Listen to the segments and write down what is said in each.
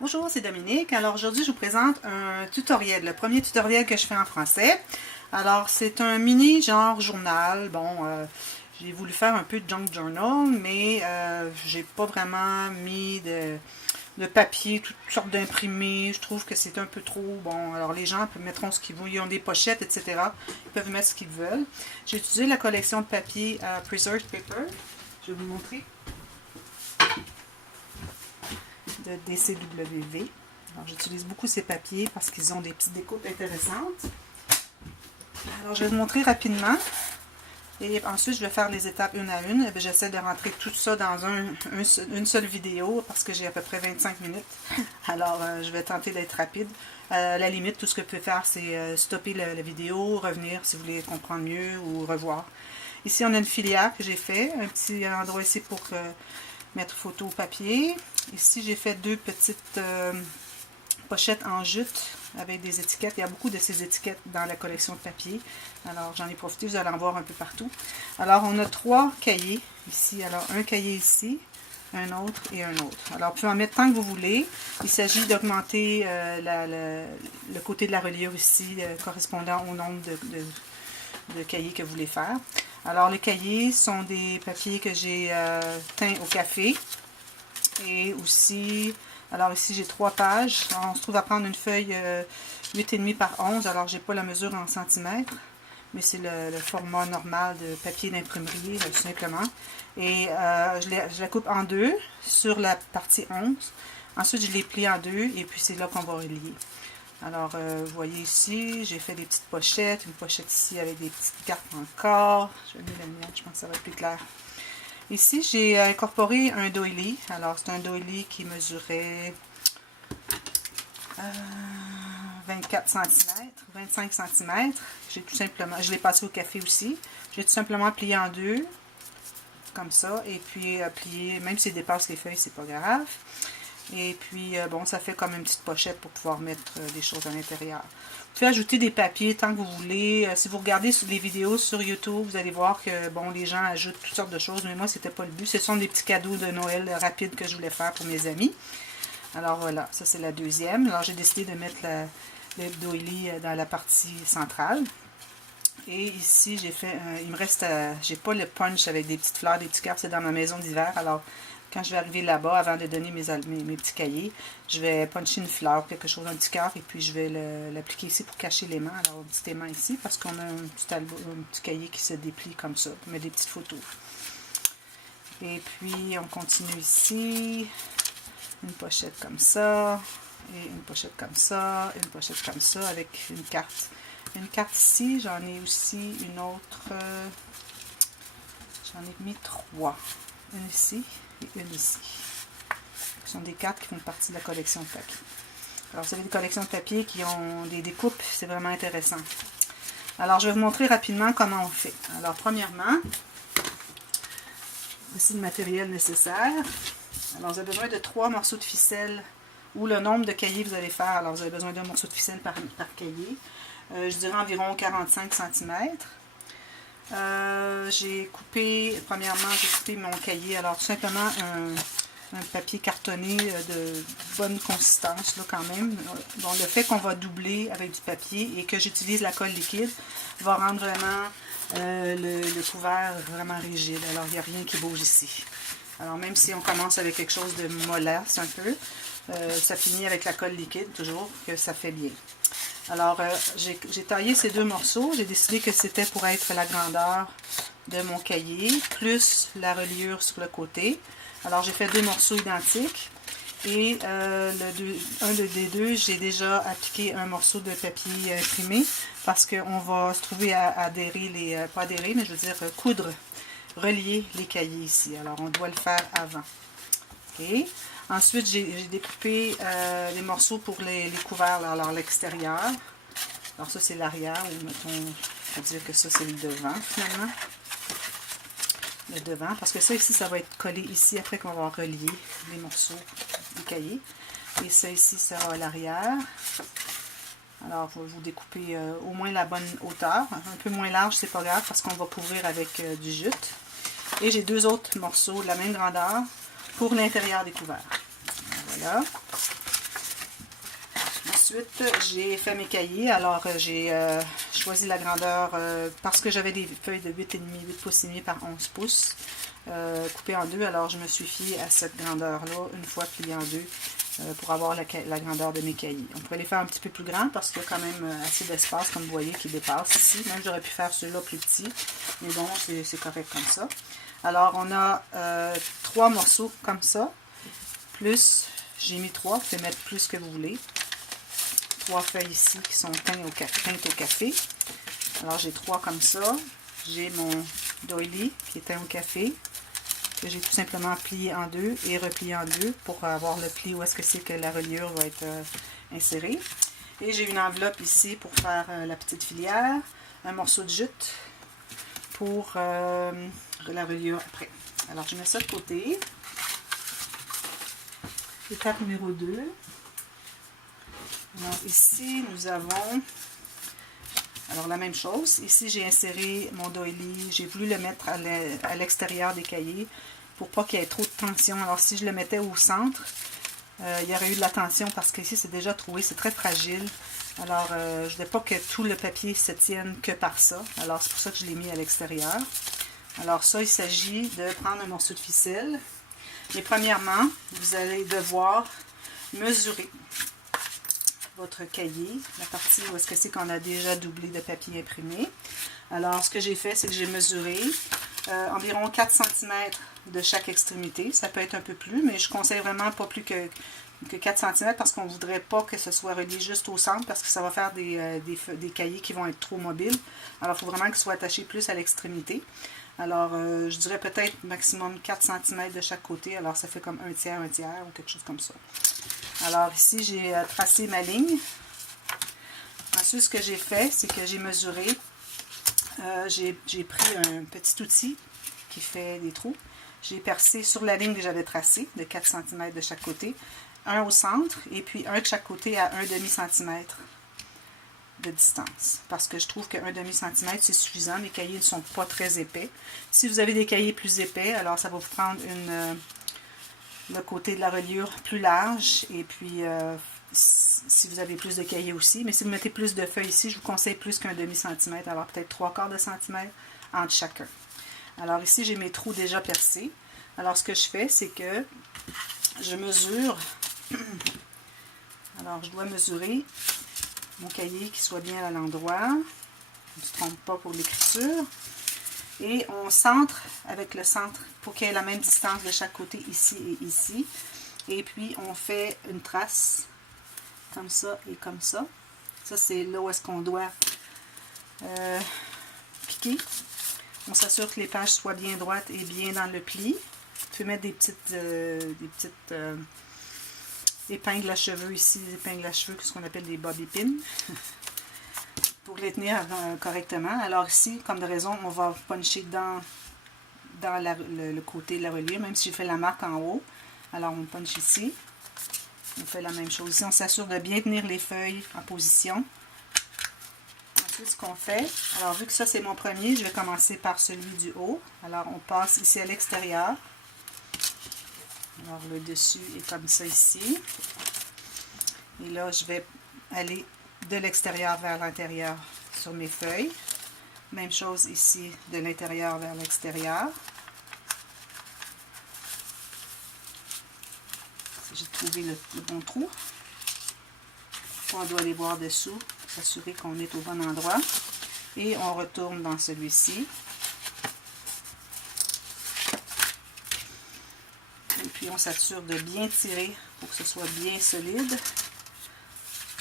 Bonjour, c'est Dominique. Alors aujourd'hui, je vous présente un tutoriel, le premier tutoriel que je fais en français. Alors, c'est un mini genre journal. Bon, j'ai voulu faire un peu de junk journal, mais j'ai pas vraiment mis de papier, toutes sortes d'imprimés. Je trouve que c'est un peu trop. Bon, alors les gens mettront ce qu'ils veulent. Ils ont des pochettes, etc. Ils peuvent mettre ce qu'ils veulent. J'ai utilisé la collection de papier Preserved Paper. Je vais vous montrer. De DCWV. Alors, j'utilise beaucoup ces papiers parce qu'ils ont des petites découpes intéressantes. Alors, je vais vous montrer rapidement. Et ensuite, je vais faire les étapes une à une. J'essaie de rentrer tout ça dans une seule vidéo parce que j'ai à peu près 25 minutes. Alors, je vais tenter d'être rapide. À la limite, tout ce que je peux faire, c'est stopper la vidéo, revenir si vous voulez comprendre mieux ou revoir. Ici, on a une filière que j'ai fait. Un petit endroit ici pour mettre photo au papier. Ici, j'ai fait deux petites pochettes en jute avec des étiquettes. Il y a beaucoup de ces étiquettes dans la collection de papier. Alors, j'en ai profité. Vous allez en voir un peu partout. Alors, on a trois cahiers ici. Alors, un cahier ici, un autre et un autre. Alors, vous pouvez en mettre tant que vous voulez. Il s'agit d'augmenter le côté de la reliure ici, correspondant au nombre de cahiers que vous voulez faire. Alors, les cahiers sont des papiers que j'ai teints au café. Et aussi, alors ici j'ai 3 pages. Alors, on se trouve à prendre une feuille 8,5 par 11. Alors, j'ai pas la mesure en centimètres, mais c'est le format normal de papier d'imprimerie, tout simplement. Et je la coupe en deux sur la partie 11. Ensuite, je les plie en deux et puis c'est là qu'on va relier. Alors, vous voyez ici, j'ai fait des petites pochettes. Une pochette ici avec des petites cartes encore. Je vais mettre la mienne, je pense que ça va être plus clair. Ici, j'ai incorporé un doily. Alors, c'est un doily qui mesurait 24 cm, 25 cm. J'ai tout simplement, je l'ai passé au café aussi. J'ai tout simplement plié en deux, comme ça. Et puis, plié, même s'il dépasse les feuilles, c'est pas grave. Et puis, bon, ça fait comme une petite pochette pour pouvoir mettre des choses à l'intérieur. Vous pouvez ajouter des papiers tant que vous voulez. Si vous regardez les vidéos sur YouTube, vous allez voir que, bon, les gens ajoutent toutes sortes de choses, mais moi, c'était pas le but. Ce sont des petits cadeaux de Noël rapides que je voulais faire pour mes amis. Alors, voilà, ça, c'est la deuxième. Alors, j'ai décidé de mettre le doily dans la partie centrale. Et ici, j'ai fait, il me reste, j'ai pas le punch avec des petites fleurs, des petits cœurs, c'est dans ma maison d'hiver. Alors, quand je vais arriver là-bas, avant de donner mes petits cahiers, je vais puncher une fleur, quelque chose, un petit cœur, et puis je vais l'appliquer ici pour cacher l'aimant. Alors, un petit aimant ici, parce qu'on a un petit cahier qui se déplie comme ça, pour mettre des petites photos. Et puis, on continue ici, une pochette comme ça, et une pochette comme ça, une pochette comme ça, avec une carte. Une carte ici, j'en ai aussi une autre, j'en ai mis 3. Une ici et une ici. Ce sont des cartes qui font partie de la collection de papier. Alors, vous avez des collections de papier qui ont des découpes, c'est vraiment intéressant. Alors, je vais vous montrer rapidement comment on fait. Alors, premièrement, voici le matériel nécessaire. Alors, vous avez besoin de 3 morceaux de ficelle ou le nombre de cahiers que vous allez faire. Alors, vous avez besoin d'un morceau de ficelle par cahier. Je dirais environ 45 cm. J'ai coupé, premièrement, j'ai coupé mon cahier. Alors, tout simplement, un papier cartonné de bonne consistance, là, quand même. Bon, le fait qu'on va doubler avec du papier et que j'utilise la colle liquide va rendre vraiment le couvert vraiment rigide. Alors, il n'y a rien qui bouge ici. Alors, même si on commence avec quelque chose de mollasse un peu, ça finit avec la colle liquide, toujours, que ça fait bien. Alors, j'ai taillé ces 2 morceaux. J'ai décidé que c'était pour être la grandeur de mon cahier, plus la reliure sur le côté. Alors, j'ai fait 2 morceaux identiques. Et un des deux, j'ai déjà appliqué un morceau de papier imprimé parce qu'on va se trouver à adhérer, pas adhérer, mais je veux dire coudre, relier les cahiers ici. Alors, on doit le faire avant. OK. Ensuite, j'ai découpé les morceaux pour les couverts, alors l'extérieur. Alors ça, c'est l'arrière, ou mettons, on va dire que ça, c'est le devant, finalement. Le devant, parce que ça, ici, ça va être collé ici, après qu'on va avoir relié les morceaux du cahier. Et ça, ici, sera l'arrière. Alors, vous découpez au moins la bonne hauteur. Un peu moins large, c'est pas grave, parce qu'on va couvrir avec du jute. Et j'ai 2 autres morceaux de la même grandeur pour l'intérieur des couverts. Voilà. Ensuite, j'ai fait mes cahiers. Alors, j'ai choisi la grandeur parce que j'avais des feuilles de 8,5, 8 pouces et demi par 11 pouces coupées en deux. Alors, je me suis fiée à cette grandeur-là, une fois pliée en deux, pour avoir la grandeur de mes cahiers. On pourrait les faire un petit peu plus grands parce qu'il y a quand même assez d'espace, comme vous voyez, qui dépasse ici. Même, j'aurais pu faire ceux-là plus petits, mais bon, c'est correct comme ça. Alors, on a 3 morceaux comme ça, plus, j'ai mis 3, vous pouvez mettre plus que vous voulez. 3 feuilles ici qui sont teintes au café. Alors, j'ai 3 comme ça. J'ai mon doily qui est teint au café, que j'ai tout simplement plié en deux et replié en deux pour avoir le pli où est-ce que c'est que la reliure va être insérée. Et j'ai une enveloppe ici pour faire la petite filière, un morceau de jute pour la reliure après. Alors, je mets ça de côté. Étape numéro 2. Alors, ici, nous avons alors la même chose. Ici, j'ai inséré mon doily. J'ai voulu le mettre à l'extérieur des cahiers pour pas qu'il y ait trop de tension. Alors, si je le mettais au centre, il y aurait eu de la tension parce qu'ici, c'est déjà troué. C'est très fragile. Alors, je ne voulais pas que tout le papier se tienne que par ça. Alors, c'est pour ça que je l'ai mis à l'extérieur. Alors, ça, il s'agit de prendre un morceau de ficelle. Et premièrement, vous allez devoir mesurer votre cahier, la partie où est-ce que c'est qu'on a déjà doublé de papier imprimé. Alors, ce que j'ai fait, c'est que j'ai mesuré environ 4 cm de chaque extrémité. Ça peut être un peu plus, mais je conseille vraiment pas plus que 4 cm parce qu'on ne voudrait pas que ce soit relié juste au centre parce que ça va faire des cahiers qui vont être trop mobiles. Alors, il faut vraiment qu'ils soient attachés plus à l'extrémité. Alors, je dirais peut-être maximum 4 cm de chaque côté. Alors, ça fait comme un tiers ou quelque chose comme ça. Alors, ici, j'ai tracé ma ligne. Ensuite, ce que j'ai fait, c'est que j'ai mesuré. J'ai pris un petit outil qui fait des trous. J'ai percé sur la ligne que j'avais tracée, de 4 cm de chaque côté. Un au centre et puis un de chaque côté à 1,5 cm de distance. Parce que je trouve que 1,5 cm, c'est suffisant. Mes cahiers ne sont pas très épais. Si vous avez des cahiers plus épais, alors ça va vous prendre le côté de la reliure plus large. Et puis, si vous avez plus de cahiers aussi. Mais si vous mettez plus de feuilles ici, je vous conseille plus qu'un demi-centimètre. Alors peut-être 3/4 de centimètre entre chacun. Alors ici, j'ai mes trous déjà percés. Alors ce que je fais, c'est que je mesure. Alors je dois mesurer mon cahier qui soit bien à l'endroit. On ne se trompe pas pour l'écriture. Et on centre avec le centre pour qu'il y ait la même distance de chaque côté ici et ici. Et puis on fait une trace comme ça et comme ça. Ça c'est là où est-ce qu'on doit piquer. On s'assure que les pages soient bien droites et bien dans le pli. Vous pouvez mettre des petites épingles à cheveux ici, des épingles à cheveux, ce qu'on appelle des bobby pins. Pour les tenir correctement. Alors ici, comme de raison, on va puncher dans le côté de la reliure, même si j'ai fait la marque en haut. Alors on punch ici. On fait la même chose. Ici, on s'assure de bien tenir les feuilles en position. Ensuite, ce qu'on fait, alors vu que ça c'est mon premier, je vais commencer par celui du haut. Alors on passe ici à l'extérieur. Alors le dessus est comme ça ici. Et là, je vais aller de l'extérieur vers l'intérieur sur mes feuilles. Même chose ici, de l'intérieur vers l'extérieur. J'ai trouvé le bon trou. On doit aller voir dessous, s'assurer qu'on est au bon endroit. Et on retourne dans celui-ci. Et puis on s'assure de bien tirer pour que ce soit bien solide.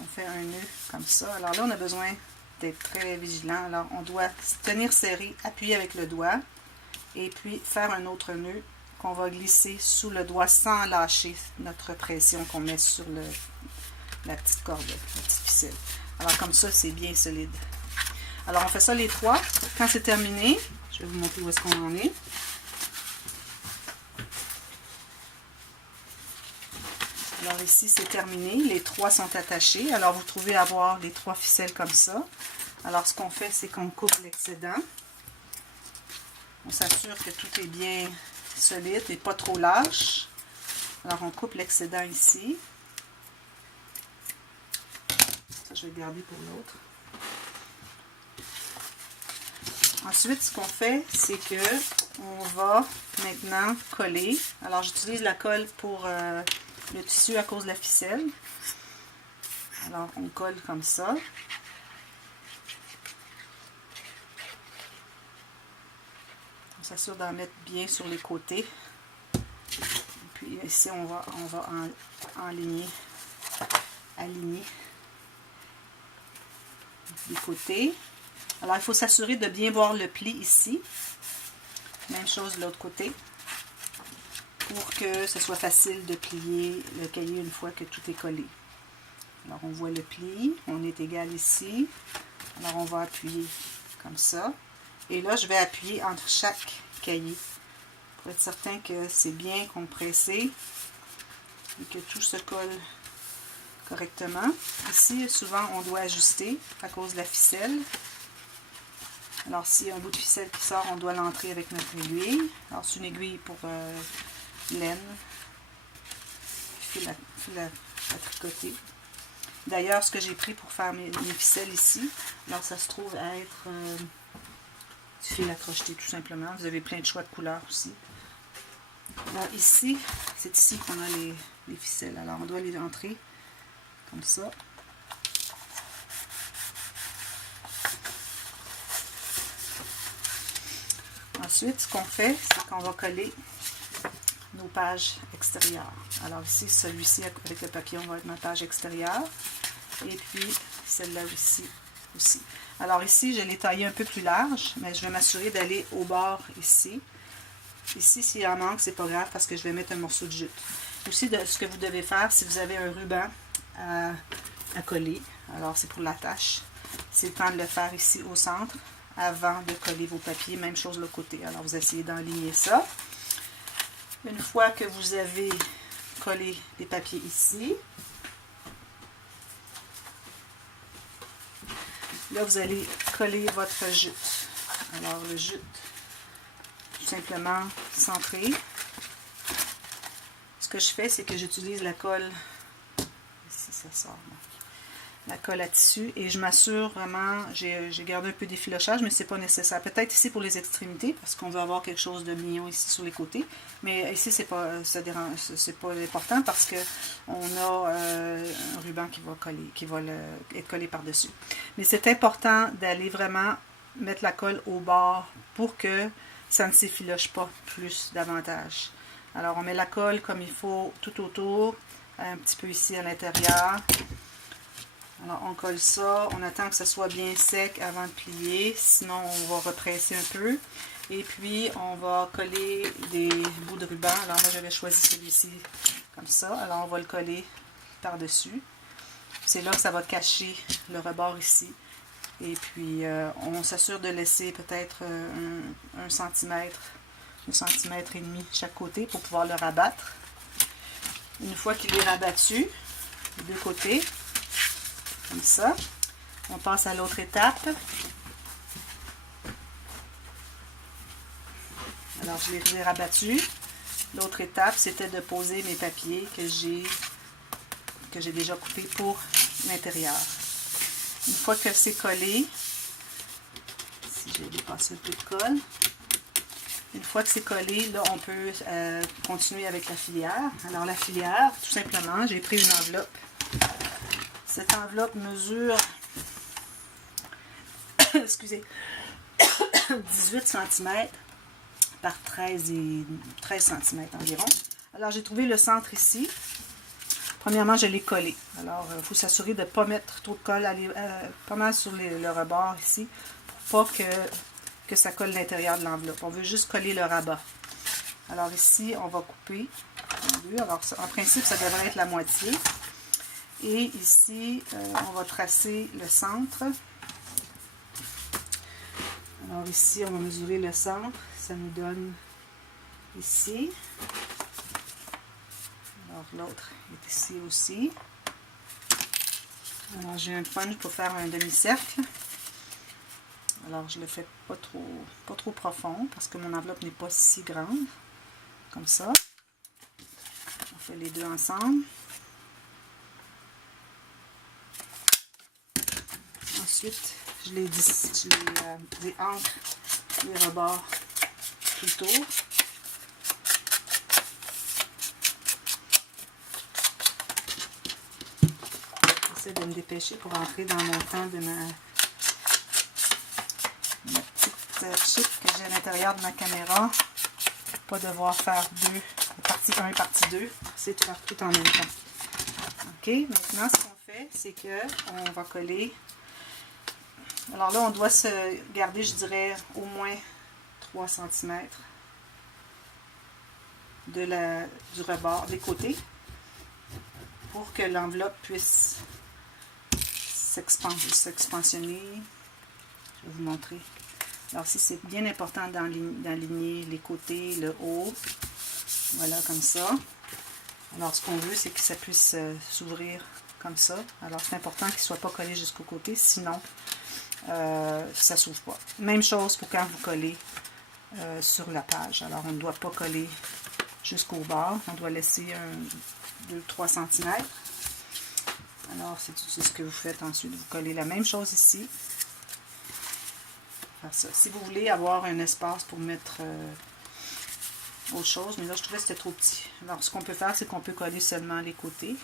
On fait un nœud comme ça. Alors là, on a besoin d'être très vigilant. Alors, on doit tenir serré, appuyer avec le doigt et puis faire un autre nœud qu'on va glisser sous le doigt sans lâcher notre pression qu'on met sur la petite corde, la petite ficelle. Alors, comme ça, c'est bien solide. Alors, on fait ça les trois. Quand c'est terminé, je vais vous montrer où est-ce qu'on en est. Alors ici, c'est terminé. Les trois sont attachés. Alors, vous trouvez avoir les trois ficelles comme ça. Alors, ce qu'on fait, c'est qu'on coupe l'excédent. On s'assure que tout est bien solide et pas trop lâche. Alors, on coupe l'excédent ici. je vais le garder pour l'autre. Ensuite, ce qu'on fait, c'est que on va maintenant coller. Alors, j'utilise la colle pour le tissu à cause de la ficelle. Alors, on colle comme ça. On s'assure d'en mettre bien sur les côtés. Et puis ici, on va aligner les côtés. Alors, il faut s'assurer de bien voir le pli ici. Même chose de l'autre côté. Pour que ce soit facile de plier le cahier une fois que tout est collé. Alors, on voit le pli. On est égal ici. Alors, on va appuyer comme ça. Et là, je vais appuyer entre chaque cahier. Pour être certain que c'est bien compressé. Et que tout se colle correctement. Ici, souvent, on doit ajuster à cause de la ficelle. Alors, s'il y a un bout de ficelle qui sort, on doit l'entrer avec notre aiguille. Alors, c'est une aiguille pour laine. Fil à tricoter. D'ailleurs, ce que j'ai pris pour faire mes ficelles ici, alors ça se trouve à être du fil à crocheter tout simplement. Vous avez plein de choix de couleurs aussi. Alors ici, c'est ici qu'on a les ficelles. Alors, on doit les entrer comme ça. Ensuite, ce qu'on fait, c'est qu'on va coller nos pages extérieures. Alors ici, celui-ci avec le papier, on va être ma page extérieure. Et puis, celle-là aussi. Alors ici, je l'ai taillé un peu plus large, mais je vais m'assurer d'aller au bord ici. Ici, s'il en manque, c'est pas grave parce que je vais mettre un morceau de jute. Aussi, ce que vous devez faire, si vous avez un ruban à coller, alors c'est pour l'attache, c'est le temps de le faire ici au centre avant de coller vos papiers. Même chose de l'autre côté. Alors, vous essayez d'enligner ça. Une fois que vous avez collé les papiers ici, là, vous allez coller votre jute. Alors, le jute, tout simplement centré. Ce que je fais, c'est que j'utilise la colle. Ici, ça sort. La colle à tissu. Et je m'assure vraiment, j'ai gardé un peu d'effilochage, mais c'est pas nécessaire. Peut-être ici pour les extrémités, parce qu'on veut avoir quelque chose de mignon ici sur les côtés. Mais ici, c'est pas important parce que on a un ruban qui va être collé par-dessus. Mais c'est important d'aller vraiment mettre la colle au bord pour que ça ne s'effiloche pas davantage. Alors, on met la colle comme il faut tout autour, un petit peu ici à l'intérieur. Alors, on colle ça, on attend que ça soit bien sec avant de plier, sinon on va represser un peu. Et puis, on va coller des bouts de ruban. Alors, moi, j'avais choisi celui-ci comme ça. Alors, on va le coller par-dessus. C'est là que ça va cacher le rebord ici. Et puis, on s'assure de laisser peut-être un centimètre et demi chaque côté pour pouvoir le rabattre. Une fois qu'il est rabattu, les deux côtés, comme ça, on passe à l'autre étape. Alors, je les ai rabattus. L'autre étape, c'était de poser mes papiers que j'ai déjà coupés pour l'intérieur. Une fois que c'est collé, si j'ai dépassé un peu de colle, une fois que c'est collé, là, on peut continuer avec la filière. Alors, la filière, tout simplement, j'ai pris une enveloppe. Cette enveloppe mesure, excusez, 18 cm par 13 cm environ. Alors, j'ai trouvé le centre ici. Premièrement, je l'ai collé. Alors, il faut s'assurer de ne pas mettre trop de colle, pas mal sur le rebord ici, pour pas que ça colle l'intérieur de l'enveloppe. On veut juste coller le rabat. Alors ici, on va couper en deux. Alors, en principe, ça devrait être la moitié. Et ici, on va tracer le centre. Alors ici, on va mesurer le centre. Ça nous donne ici. Alors l'autre est ici aussi. Alors j'ai un punch pour faire un demi-cercle. Alors je le fais pas trop profond parce que mon enveloppe n'est pas si grande. Comme ça. On fait les deux ensemble. ensuite, je les déancre les rebords tout le tour. J'essaie de me dépêcher pour entrer dans mon temps de ma petite chip que j'ai à l'intérieur de ma caméra. Pas devoir faire partie 1 et partie 2. C'est de faire tout en même temps. OK, maintenant ce qu'on fait, c'est qu'on va coller. Alors là, on doit se garder, je dirais, au moins 3 cm du rebord des côtés pour que l'enveloppe puisse s'expansionner. Je vais vous montrer. Alors ici, c'est bien important d'aligner les côtés, le haut. Voilà, comme ça. Alors, ce qu'on veut, c'est que ça puisse s'ouvrir comme ça. Alors, c'est important qu'il ne soit pas collé jusqu'au côté, sinon, ça ne s'ouvre pas. Même chose pour quand vous collez sur la page. Alors, on ne doit pas coller jusqu'au bord. On doit laisser 2-3 cm. Alors, c'est ce que vous faites ensuite. Vous collez la même chose ici. Faire ça. Si vous voulez avoir un espace pour mettre autre chose, mais là, je trouvais que c'était trop petit. Alors, ce qu'on peut faire, c'est qu'on peut coller seulement les côtés.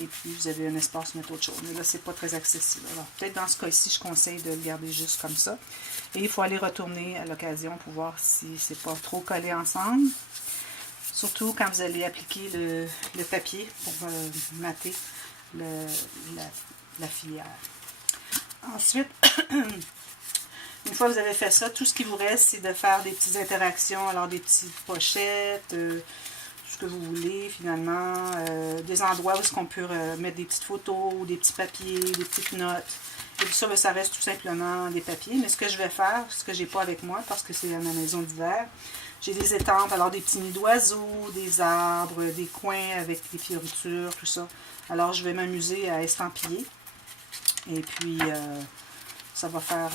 Et puis, vous avez un espace pour mettre autre chose. Mais là, c'est pas très accessible. Alors, peut-être dans ce cas-ci, je conseille de le garder juste comme ça. Et il faut aller retourner à l'occasion pour voir si c'est pas trop collé ensemble. Surtout quand vous allez appliquer le papier pour mater la filière. Ensuite, une fois que vous avez fait ça, tout ce qui vous reste, c'est de faire des petites interactions, alors des petites pochettes, ce que vous voulez finalement, des endroits où est-ce qu'on peut mettre des petites photos, ou des petits papiers, des petites notes. Et tout ça, ça reste tout simplement des papiers. Mais ce que je vais faire, ce que j'ai pas avec moi, parce que c'est à ma maison d'hiver, j'ai des étampes, alors des petits nids d'oiseaux, des arbres, des coins avec des fioritures, tout ça. Alors je vais m'amuser à estampiller. Et puis, ça va faire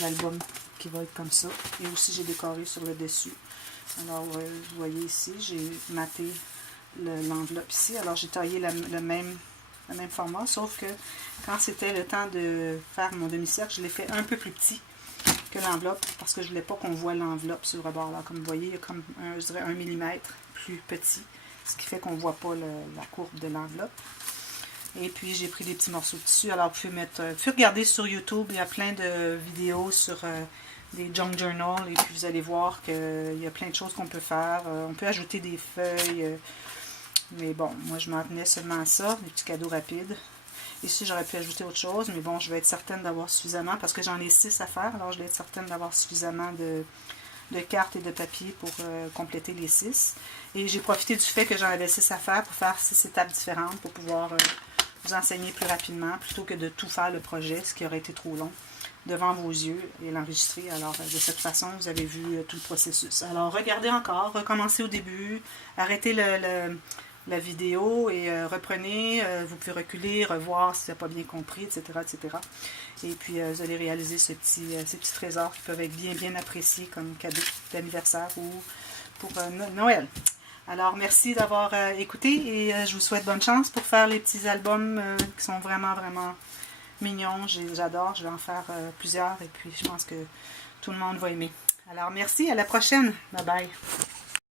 l'album qui va être comme ça. Et aussi, j'ai décoré sur le dessus. Alors, vous voyez ici, j'ai maté l'enveloppe ici. Alors, j'ai taillé le même format, sauf que quand c'était le temps de faire mon demi-cercle, je l'ai fait un peu plus petit que l'enveloppe, parce que je ne voulais pas qu'on voit l'enveloppe sur le rebord là. Comme vous voyez, il y a comme, je dirais, 1 mm plus petit, ce qui fait qu'on ne voit pas la courbe de l'enveloppe. Et puis, j'ai pris des petits morceaux de tissu. Alors, vous pouvez regarder sur YouTube, il y a plein de vidéos sur des junk journals. Et puis, vous allez voir qu'il y a plein de choses qu'on peut faire. On peut ajouter des feuilles. Mais bon, moi, je m'en tenais seulement à ça, des petits cadeaux rapides. Ici, j'aurais pu ajouter autre chose. Mais bon, je vais être certaine d'avoir suffisamment, parce que j'en ai 6 à faire. Alors, je vais être certaine d'avoir suffisamment de cartes et de papier pour compléter les 6. Et j'ai profité du fait que j'en avais 6 à faire pour faire 6 étapes différentes pour pouvoir vous enseigner plus rapidement plutôt que de tout faire le projet, ce qui aurait été trop long, devant vos yeux et l'enregistrer. Alors, de cette façon, vous avez vu tout le processus. Alors, regardez encore, recommencez au début, arrêtez la vidéo et reprenez. Vous pouvez reculer, revoir si vous n'avez pas bien compris, etc., etc. Et puis, vous allez réaliser ces petits trésors qui peuvent être bien appréciés comme cadeau d'anniversaire ou pour Noël. Alors, merci d'avoir écouté et je vous souhaite bonne chance pour faire les petits albums qui sont vraiment mignons. J'adore, je vais en faire plusieurs et puis je pense que tout le monde va aimer. Alors, merci, à la prochaine. Bye bye.